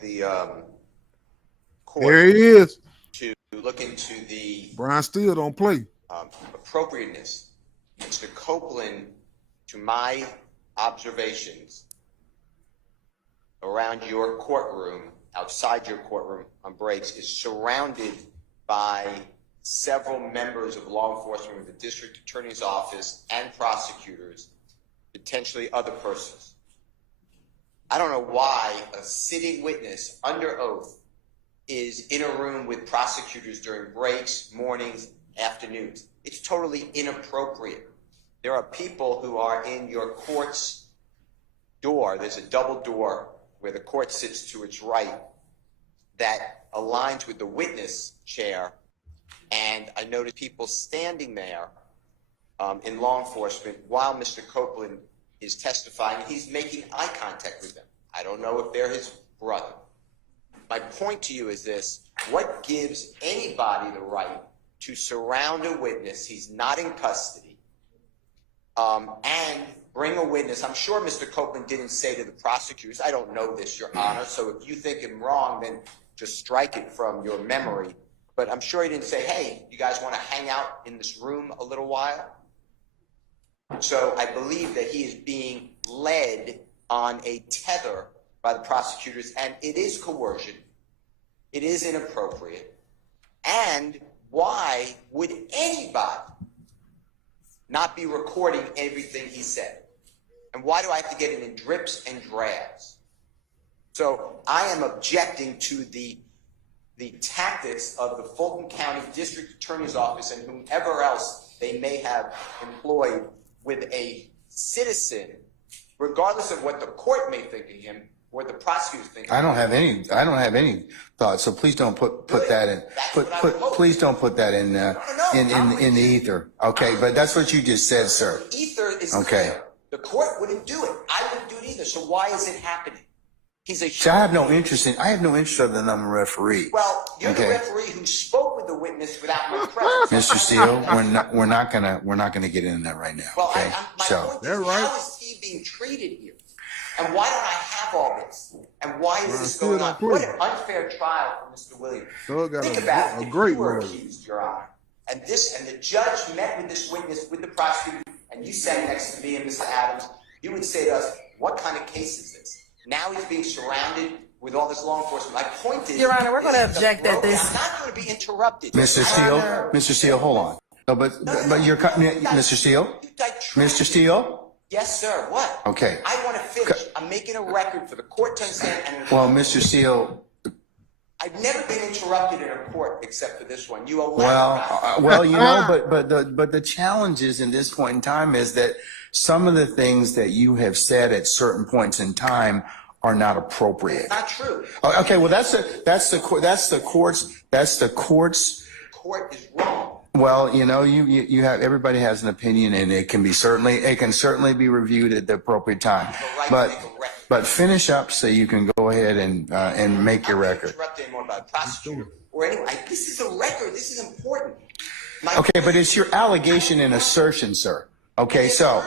the court There he is. to look into the Brian Steele don't play. appropriateness. Mr. Copeland, to my observations around your courtroom, outside your courtroom on breaks, is surrounded by several members of law enforcement with the district attorney's office and prosecutors, potentially other persons. I don't know why a sitting witness under oath is in a room with prosecutors during breaks, mornings, afternoons. It's totally inappropriate. There are people who are in your court's door. There's a double door where the court sits to its right that aligns with the witness chair. And I noticed people standing there in law enforcement while Mr. Copeland is testifying. He's making eye contact with them. I don't know if they're his brother. My point to you is this: what gives anybody the right to surround a witness? He's not in custody, and bring a witness. I'm sure Mr. Copeland didn't say to the prosecutors, I don't know this, Your Honor, so if you think I'm wrong, then just strike it from your memory. But I'm sure he didn't say, hey, you guys want to hang out in this room a little while? So I believe that he is being led on a tether by the prosecutors, and it is coercion. It is inappropriate. And why would anybody not be recording everything he said? And why do I have to get it in drips and drabs? So I am objecting to the tactics of the Fulton County District Attorney's Office and whomever else they may have employed with a citizen, regardless of what the court may think of him or the prosecutors think. I don't have any thoughts. So please don't put that in. Please don't put that in in the ether. Okay, but that's what you just said, sir. Ether is okay. Clear. The court wouldn't do it. I wouldn't do it either. So why is it happening? He's a. So I have no interest other than I'm a referee. Well, you're the referee who spoke with the witness without my presence. Mr. Steele, we're not gonna get into that right now. Well, okay? my point is, how is he being treated here? And why don't I have all this? And why is this going on? What an unfair trial for Mr. Williams. Think about it. If you were accused, Your Honor, and the judge met with this witness, with the prosecutor, and you sat next to me and Mr. Adams, you would say to us, what kind of case is this? Now he's being surrounded with all this law enforcement. My point is, Your Honor, we're going to this is a object that broken- this. I'm not going to be interrupted. Mr. Steele, hold on. No, but you're Mr. Steele? Mr. Steele? Yes, sir. What? Okay. I want to finish. I'm making a record for the court to understand. And Well, Mr. Steele, I've never been interrupted in a court except for this one. You allowed. but the challenge in this point in time is that some of the things that you have said at certain points in time are not appropriate. Not true. Okay, well that's the court's. Court is wrong. Well, you have, everybody has an opinion, and it can certainly be reviewed at the appropriate time. But finish up so you can go ahead and make your record. I'm not interrupting anyone about a prosecutor or anyone. This is a record. This is important. Okay, but it's your allegation and assertion, sir. Okay, so.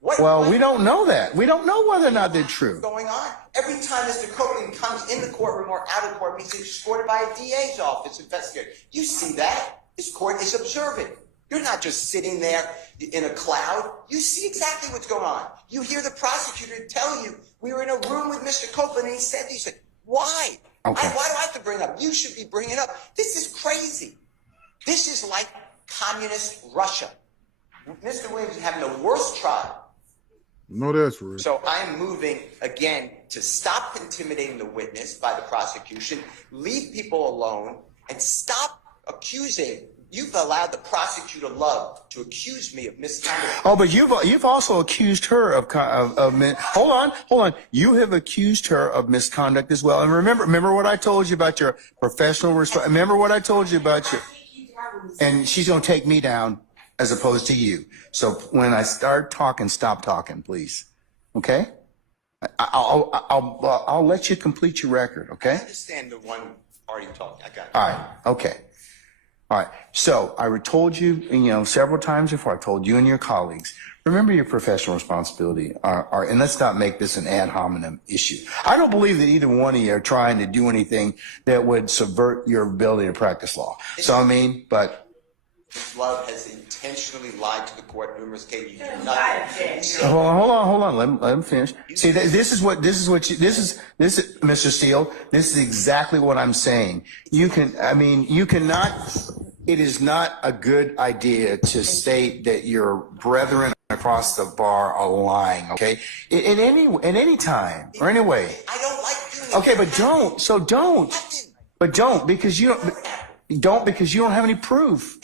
Well, we don't know that. We don't know whether or not they're true. What's going on? Every time Mr. Copeland comes in the courtroom or out of court, he's escorted by a DA's office investigator. You see that? This court is observant. You're not just sitting there in a cloud. You see exactly what's going on. You hear the prosecutor tell you, we were in a room with Mr. Copeland, and he said, why? Okay. Why do I have to bring it up? You should be bringing it up. This is crazy. This is like communist Russia. Mr. Williams is having the worst trial. No, that's real. So I'm moving again to stop intimidating the witness by the prosecution, leave people alone, and stop accusing. You've allowed the prosecutor Love to accuse me of misconduct. Oh, but you've also accused her of hold on. You have accused her of misconduct as well. And remember what I told you about your professional response. Remember what I told you about your. And she's going to take me down as opposed to you. So when I start talking, stop talking, please. Okay? I'll let you complete your record. Okay? I understand the one party talking. I got it. All right. Okay. All right. So I told you, several times before, I told you and your colleagues, remember your professional responsibility. And let's not make this an ad hominem issue. I don't believe that either one of you are trying to do anything that would subvert your ability to practice law. So but. Ms. Love has intentionally lied to the court numerous cases. You do nothing. Hold on. Let him finish. See, this is Mr. Steele. This is exactly what I'm saying. You cannot. It is not a good idea to state that your brethren across the bar are lying. Okay, in any time or any way. I don't like doing it. Okay, but don't. So don't. But don't because you don't because you don't have any proof.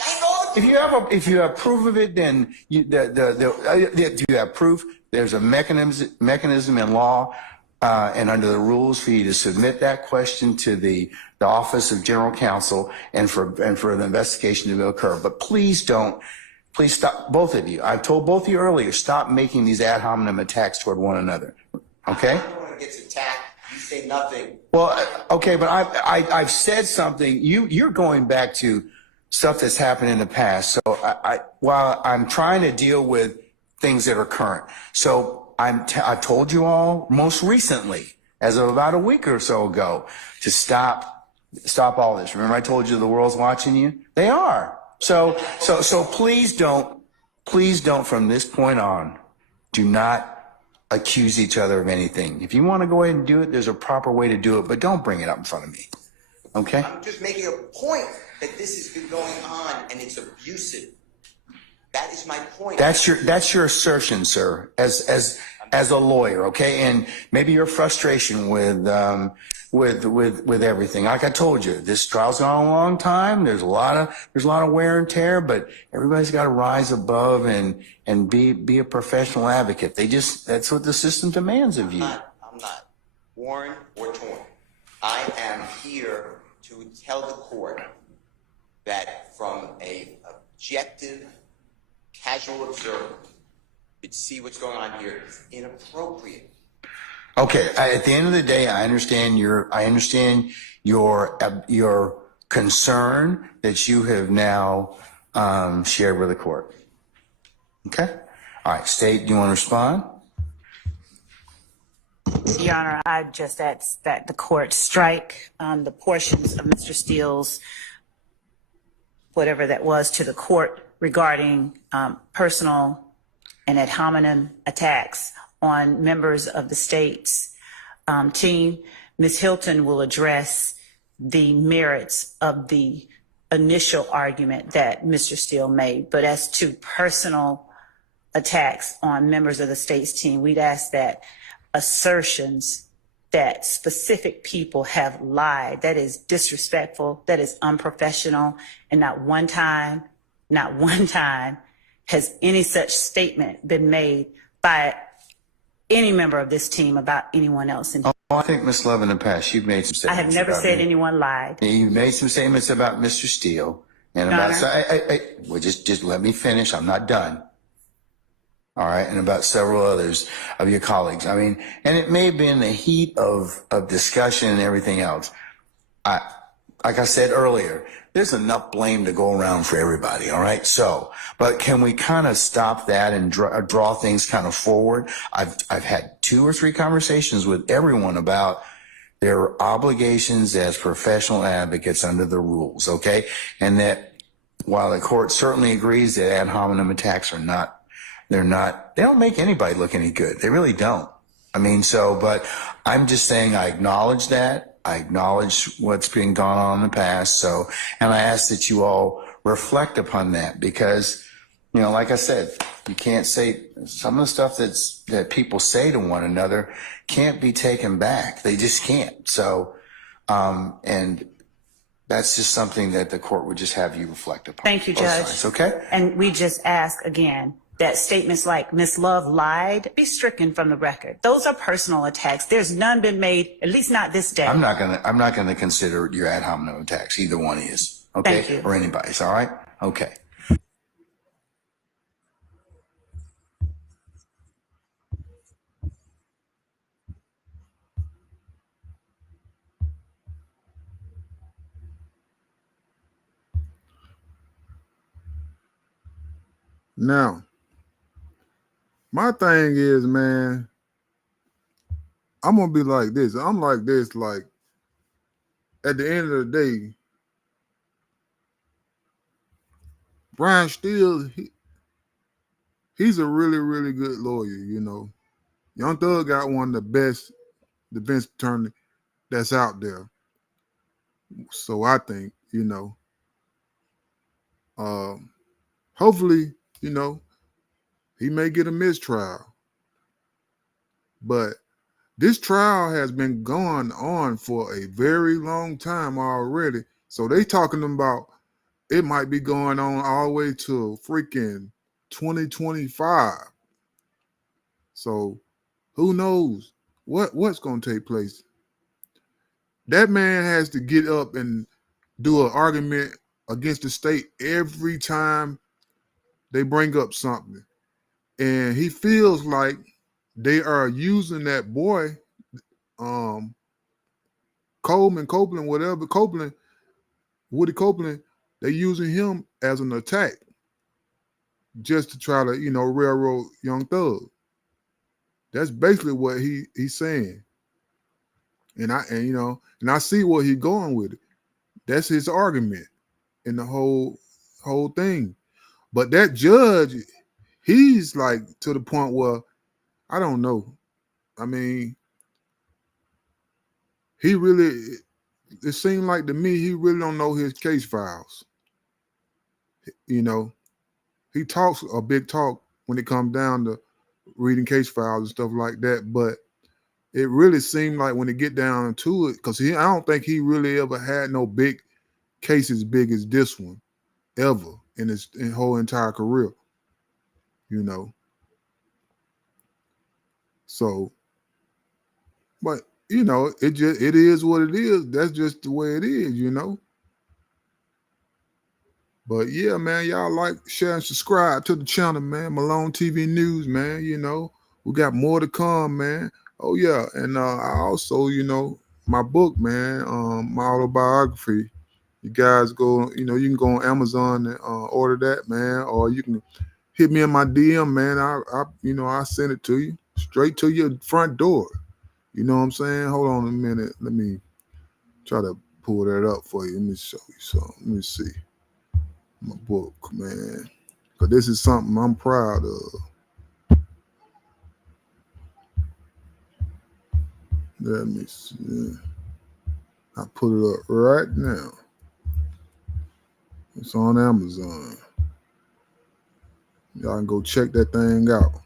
If you have proof of it, then do you have proof? There's a mechanism in law and under the rules for you to submit that question to the Office of General Counsel and for the investigation to occur. But please stop, both of you. I told both of you earlier, stop making these ad hominem attacks toward one another. Okay? Everyone gets attacked. You say nothing. Well, okay, but I've said something. You're going back to stuff that's happened in the past. So while I'm trying to deal with things that are current. So I told you all most recently, as of about a week or so ago, to stop all this. Remember I told you the world's watching you? They are. So please don't from this point on, do not accuse each other of anything. If you want to go ahead and do it, there's a proper way to do it, but don't bring it up in front of me. Okay? I'm just making a point that this has been going on and it's abusive. That is my point. That's your assertion, sir, as a lawyer, okay? And maybe your frustration with everything. Like I told you, this trial's gone a long time. There's a lot of wear and tear, but everybody's got to rise above and be a professional advocate. That's what the system demands of you. I'm not worn or torn. I am here to tell the court that from a objective, casual observer, you'd see what's going on here. It's inappropriate. Okay. At the end of the day, I understand your concern that you have now shared with the court. Okay. All right. State, do you want to respond? Your Honor, I just ask that the court strike the portions of Mr. Steele's, whatever that was, to the court regarding personal and ad hominem attacks on members of the state's team. Ms. Hilton will address the merits of the initial argument that Mr. Steele made. But as to personal attacks on members of the state's team, we'd ask that assertions that specific people have lied, that is disrespectful, that is unprofessional, and not one time has any such statement been made by any member of this team about anyone else. Oh, I think, Ms. Love, in the past, you've made some I statements. have never about said me. anyone lied. You made some statements about Mr. Steele and Your about. Honor. Well, just let me finish. I'm not done. All right, and about several others of your colleagues. I mean, and it may have been the heat of discussion and everything else. Like I said earlier, there's enough blame to go around for everybody. All right, so, but can we kind of stop that and draw things kind of forward? I've had 2 or 3 conversations with everyone about their obligations as professional advocates under the rules. Okay, and that while the court certainly agrees that ad hominem attacks are not. They don't make anybody look any good. They really don't. I mean, but I'm just saying I acknowledge that. I acknowledge what's been gone on in the past. So, and I ask that you all reflect upon that because, like I said, you can't say some of the stuff that people say to one another can't be taken back. They just can't. So, and that's just something that the court would just have you reflect upon. Thank you, Judge. Sides, okay? And we just ask again that statements like Ms. Love lied be stricken from the record. Those are personal attacks. There's none been made, at least not this day. I'm not gonna consider your ad hominem attacks. Either one is, okay? Thank you. Or anybody's, all right? Okay. Now, my thing is, man, I'm gonna be like this. I'm like this, like at the end of the day, Brian Steele, he's a really, really good lawyer, Young Thug got one of the best defense attorney that's out there. So I think, hopefully, he may get a mistrial. But this trial has been going on for a very long time already. So they talking about it might be going on all the way to freaking 2025. So who knows what's going to take place. That man has to get up and do an argument against the state every time they bring up something. And he feels like they are using that boy, Woody Copeland, they're using him as an attack just to try to, railroad Young Thug. That's basically what he's saying. And I see where he's going with it. That's his argument in the whole thing. But that judge, he's like to the point where I don't know. I mean, it seemed like to me he really don't know his case files. He talks a big talk when it comes down to reading case files and stuff like that, but it really seemed like when it get down to it, because I don't think he really ever had no big case as big as this one ever in his whole entire career. So, but it is what it is. That's just the way it is, But yeah, man, y'all like, share, and subscribe to the channel, man. Malone TV News, man. We got more to come, man. Oh yeah, and I also, my book, man, my autobiography. You guys go, you can go on Amazon and order that, man, or you can hit me in my DM, man. I send it to you straight to your front door. You know what I'm saying? Hold on a minute. Let me try to pull that up for you. Let me show you something. Let me see. My book, man. Because this is something I'm proud of. Let me see. I put it up right now. It's on Amazon. Y'all can go check that thing out.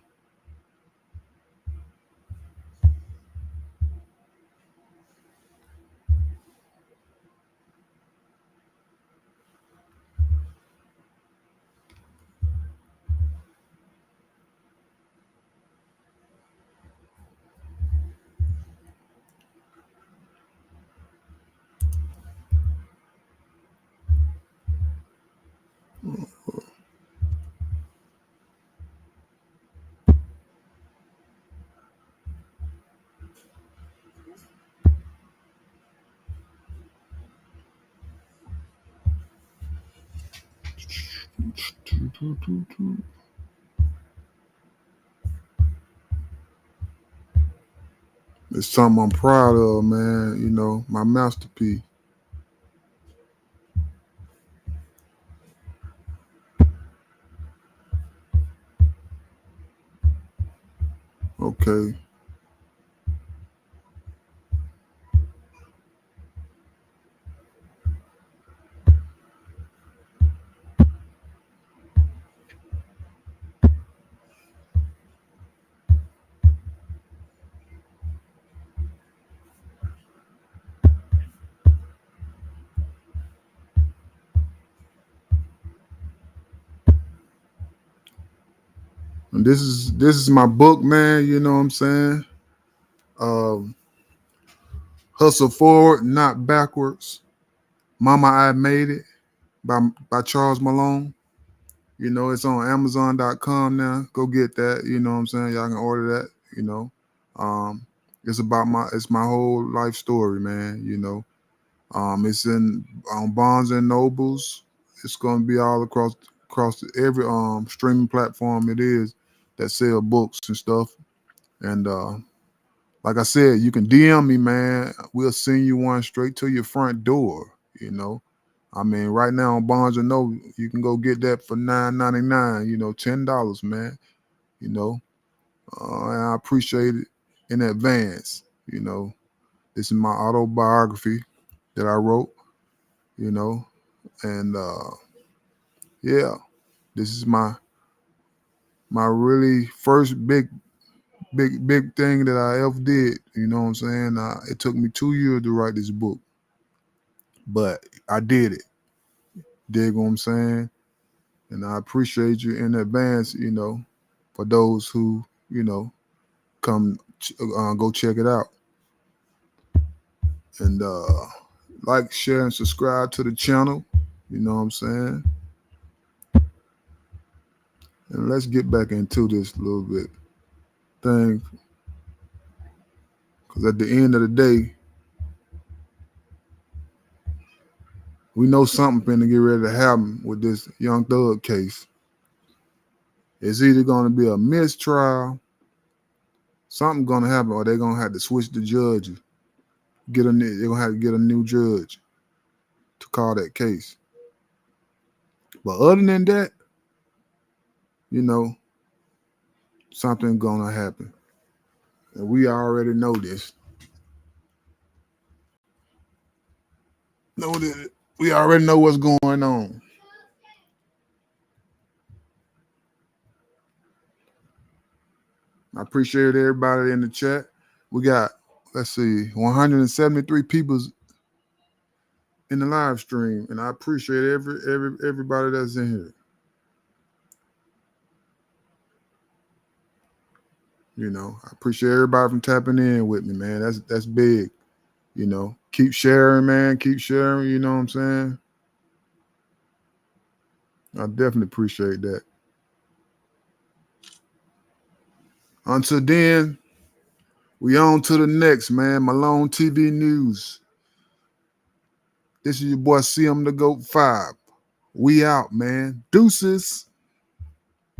It's something I'm proud of, man. You know, my masterpiece. Okay. And this is my book, man. You know what I'm saying? Um, Hustle Forward, Not Backwards. Mama, I Made It by Charles Malone. You know, it's on Amazon.com now. Go get that. You know what I'm saying? Y'all can order that, you know. Um, it's my whole life story, man. You know. It's in Barnes and Nobles. It's gonna be all across every streaming platform it is that sell books and stuff. And like I said, you can DM me, man. We'll send you one straight to your front door. You know, I mean, right now on Barnes and Noble, you can go get that for $9.99. You know, $10, man. You know, and I appreciate it in advance. You know, this is my autobiography that I wrote. You know, and yeah, this is my really first big thing that I ever did. You know what I'm saying? It took me 2 years to write this book, but I did it. Dig what I'm saying? And I appreciate you in advance, you know, for those who, you know, come go check it out. And like, share, and subscribe to the channel. You know what I'm saying? And let's get back into this a little bit thing. Because at the end of the day, we know something finna get ready to happen with this Young Thug case. It's either gonna be a mistrial, something gonna happen, or they're gonna have to switch the judges. They're gonna have to get a new judge to call that case. But other than that, you know, something gonna happen. And we already know this. We already know what's going on. I appreciate everybody in the chat. We got, let's see, 173 people in the live stream, and I appreciate everybody that's in here. You know, I appreciate everybody from tapping in with me, man. That's big. You know, keep sharing, man. Keep sharing. You know what I'm saying? I definitely appreciate that. Until then, we on to the next, man. Malone TV News. This is your boy CM the Goat 5. We out, man. Deuces.